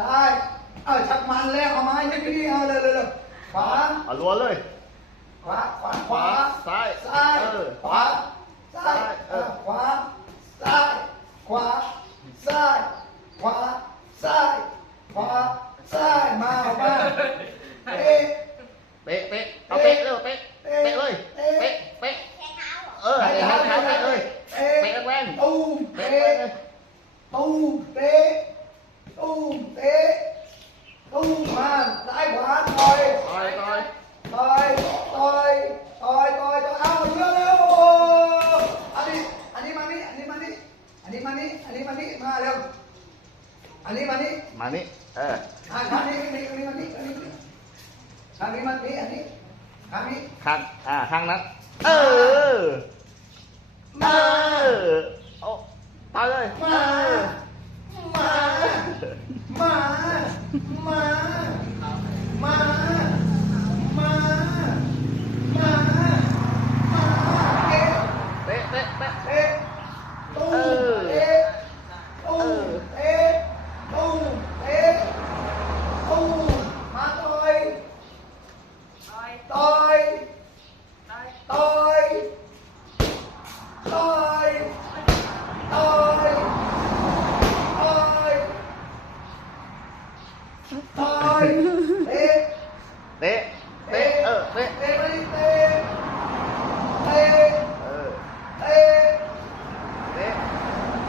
ซ้ายชักมันแล้วเอาไม้ยัดนี่เอาเลยขวาเอารัวเลยขวาซ้ายขวาซ้ายขวาซ้ายขวาซ้ายขวาซ้ายขวาซ้ายมาเตะเอาเตะเร็วเตะเลยเตะเตะเท้าเตะเลยเตะแรงตูมเตะตูมเตะตูมเตะตูมมาซ้ายขวาต่อยเอาเยอะแล้วอันนี้มานี่มาเร็วอันนี้มานี่ทางนี้มานี่ทางนี้มานี่อันนี้ข้างนั้นเอาตายเลยเตะ